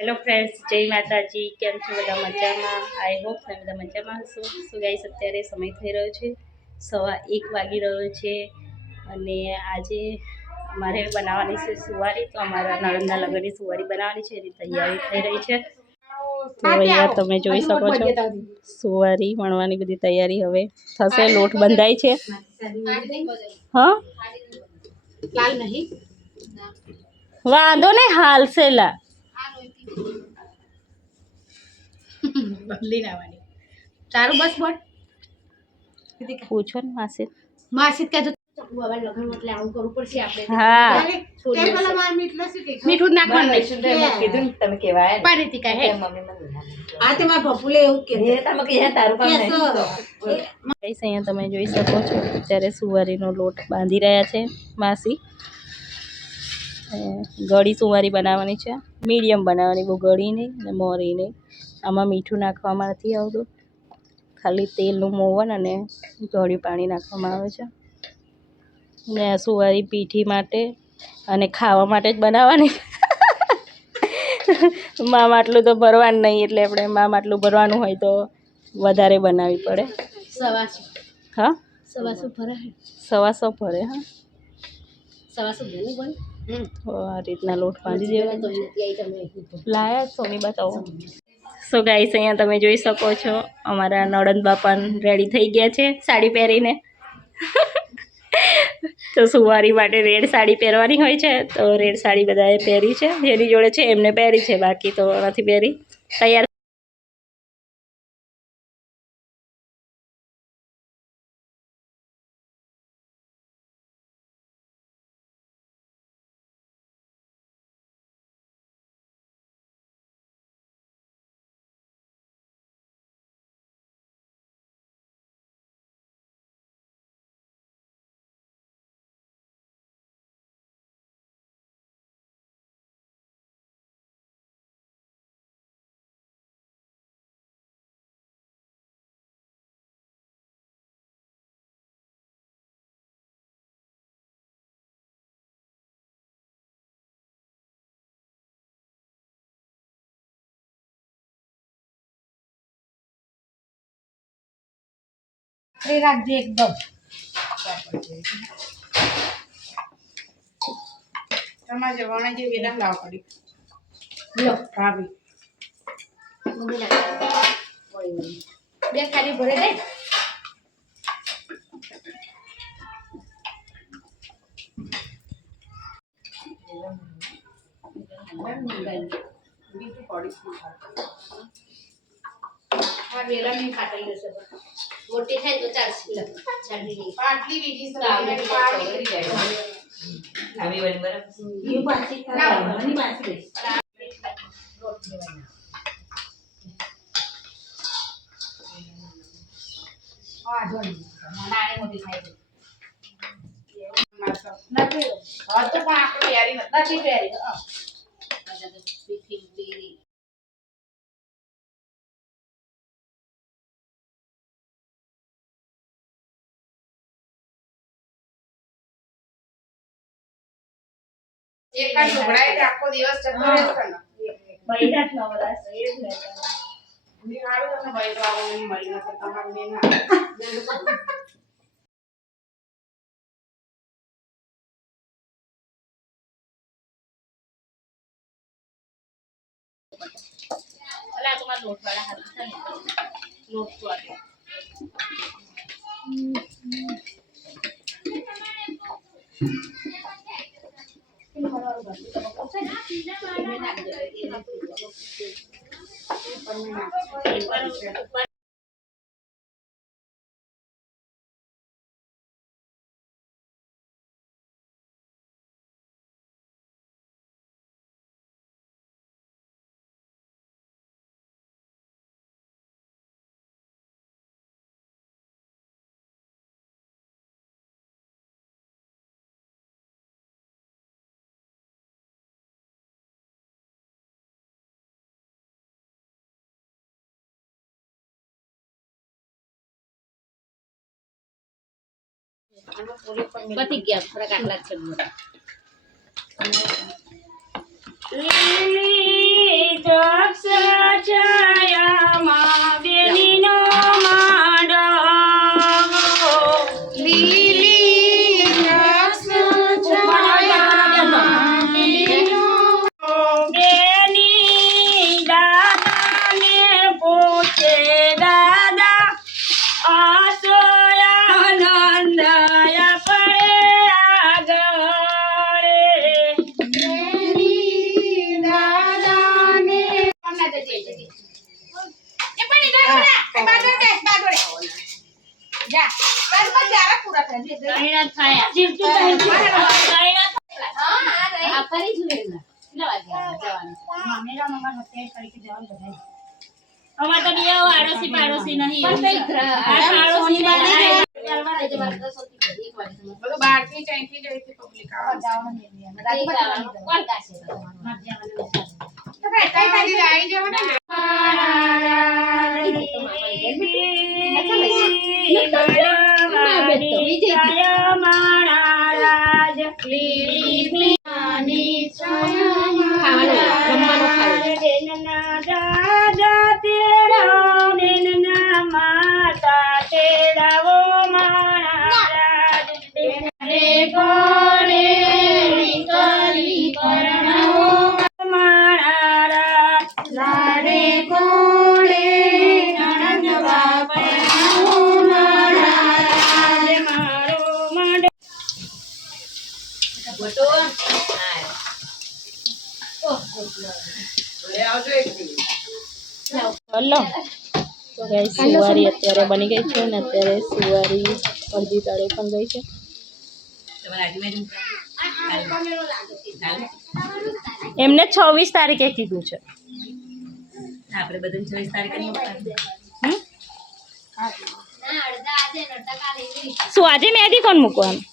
Hello friends, જય માતાજી. કેમ છો બધા? મજામાં? આઈ હોપ તમે બધા મજામાં હશો. સો ગાઈસ, અત્યારે સમય થઈ રહ્યો છે 1:15 વાગી રહ્યો છે અને આજે અમારે બનાવવાની છે સુવારી. તો અમારા નણંદના લગ્નની સુવારી બનાવવાની છે, એની તૈયારી થઈ રહી છે. તો અહીંયા તમે જોઈ શકો છો સુવારી વણવાની બધી તૈયારી હવે થશે. લોટ બંધાય છે. હા, વાંધો નહીં, હાલસેલા તારું બસ બોલ પૂછો ને માસી. માસી કે હવે લગન એટલે આવું કરવું પડશે આપણે. હા, મીઠું નાખવાનું નહીં. કીધું તમે કેવાય પાણીથી કાંઈ હે આ તે મારા પપ્પુલે એવું કે તમે કે તારું કામ નહીં. અહીંયા તમે જોઈ શકો છો અત્યારે સુવારીનો લોટ બાંધી રહ્યા છે માસી. ગળી સુવારી બનાવવાની છે, મીડિયમ બનાવવાની, બહુ ગળી નહીં અને મોરી નહીં. આમાં મીઠું નાખવામાં નથી આવતું, ખાલી તેલનું મોવન અને ગળ્યું પાણી નાખવામાં આવે છે. ને આ સુવારી પીઠી માટે અને ખાવા માટે જ બનાવવાની. મા માટલું તો ભરવાનું નહીં, એટલે આપણે મા માટલું ભરવાનું હોય તો વધારે બનાવવી પડે. હા, 125 ભરાય. 125 ભરે. હા, 125 બહુ બને. આ રીતના લોટ બાંધી દેવાનો. લાયા સોની બતાવો. સો ગાઈસ, અહીંયા તમે જોઈ શકો છો અમારા નણંદ બાપા રેડી થઈ ગયા છે સાડી પહેરીને. તો સુવારી માટે રેડ સાડી પહેરવાની હોય છે, તો રેડ સાડી બધાએ પહેરી છે. જેની જોડે છે એમને પહેરી છે, બાકી તો નથી પહેરી. તૈયાર એ રાખજે એકદમ. તમારે વણા જે વેલા લાવ પડી લો ભાભી બે ખાલી ભરે દે. વેલા નહીં ખાટલી જશે, મોટી થાય તો ચાલશે. પાટલી બીજી પાટલી જાય આવી વાળી બરાબર. એ પાછી ખાવાની પાછી આ જોઈ નાની મોટી થાય છે. નથી હા તો પણ આપણે તૈયારી નથી તૈયારી. એક જ ઢોકળાએ આખો દિવસ જતો રહેશે ને. મહિના જ નવરાશ એ જ ને. ની હારું તમને બૈરો આવો ની મળી નશે તમારે ને ના. અલા તમાર લોટ વાળા હાથ છે ને, લોટ તો આપે. પતી ગયા થોડા કાટલા છે લીલી આ ફરી જોયેલા કેટલા વાગ્યા જવાનું મામેરા મમ્મા હોતે ફરીથી જવાનું બધા અમાર તો બે આડોશી પાડોશી નહીં પણ કઈ આ પાડોશી નહીં બધું બહારથી ચાઈથી જઈથી પબ્લિક આવે જવાનું કોણ કાશે તો કઈ ખાલી આવી જવાનું હલો તો ગાઈસ સુવારી અત્યારે બની ગઈ છે ને અત્યારે સુવારી અડધી તાળે પણ ગઈ છે એમને 26 તારીખે કીધું છે આપણે બધાને 26 તારીખે શું આજે મહેંદી કોણ મૂકવાનું